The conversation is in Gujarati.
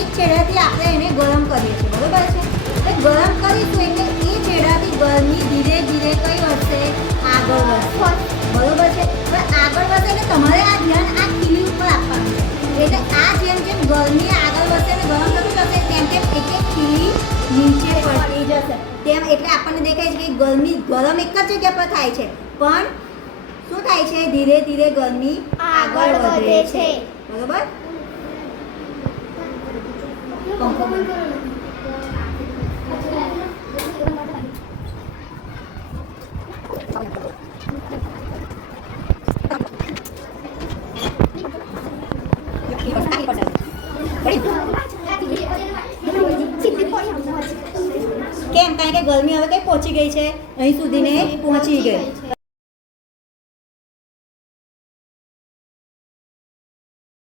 જ છેડાથી આપણે એને ગરમ કરીએ છીએ, બરોબર છે? એટલે ગરમ કરીશું એટલે એ છેડાથી ગરમી ધીરે ધીરે કઈ વધશે, આગળ વધશે, બરોબર છે? હવે આગળ વધે એટલે તમારે આ ધ્યાન આ ખીલી ઉપર આપવાનું છે. એટલે આ જેમ જેમ ગરમી આગળ વધશે અને ગરમ થતું જશે તેમ તેમ એક એક ખીલી નીચે પડતી જશે તેમ. એટલે આપણને દેખાય છે કે ગરમી ગરમ એક જ જગ્યા પર થાય છે, પણ શું થાય છે, ધીરે ધીરે ગરમી આગળ વધે છે, બરોબર? પંખો બંધ કરો ને. કેમ? કારણ કે ગરમી હવે કઈ પહોંચી ગઈ છે, અહીં સુધી ને પહોંચી ગઈ.